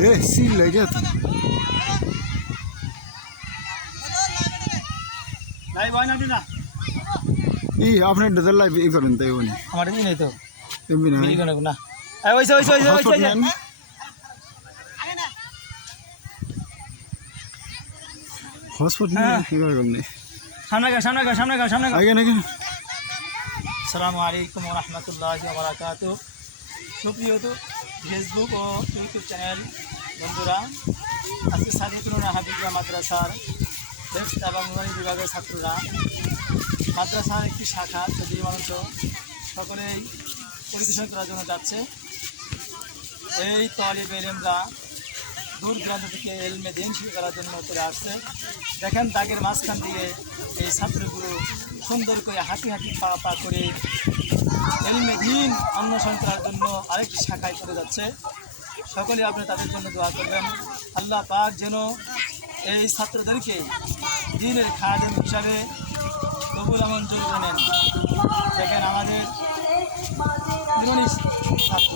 ए seal है क्या तुम लाइव आना ना ये आपने डजल लाइव ये करन तो वो नहीं हमारे भी नहीं तो ये भी मिली नहीं को ना ए वैसे हॉस्पिटल में ये करने सामने का आगे ना क्या আসসালামু আলাইকুম ওয়া রাহমাতুল্লাহি ওয়া বারাকাতুহু সুপ্রিয় তো ফেসবুক ও ইউটিউব চ্যানেল বন্ধুরা আজকে সাদিকুল হাবিবিয়া মাদ্রাসার টেক্সট এবং নুরানি বিভাগের ছাত্ররা মাদ্রাসার একটি শাখা চৌধুরী মানুষ সকলেই পরিদর্শন করার জন্য যাচ্ছে। এই তালিবে ইলমরা দূর দূরান্ত থেকে এলমে দিন শিক্ষা করার জন্য চলে আসছে। দেখেন দাগের মাঝখান দিয়ে এই ছাত্রগুলো সুন্দর করে হাঁটি পা করে এলমে দিন অন্বেষণ করার জন্য আরেকটি শাখায় চলে যাচ্ছে। সকলে আপনি তাদের জন্য দোয়া করবেন, আল্লাহ পাক যেন এই ছাত্রদেরকে দিনের খাদেম হিসাবে কবুল মঞ্জুর করে নেন। দেখেন আমাদের নুরানি ছাত্র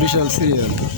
विशाल सीरियल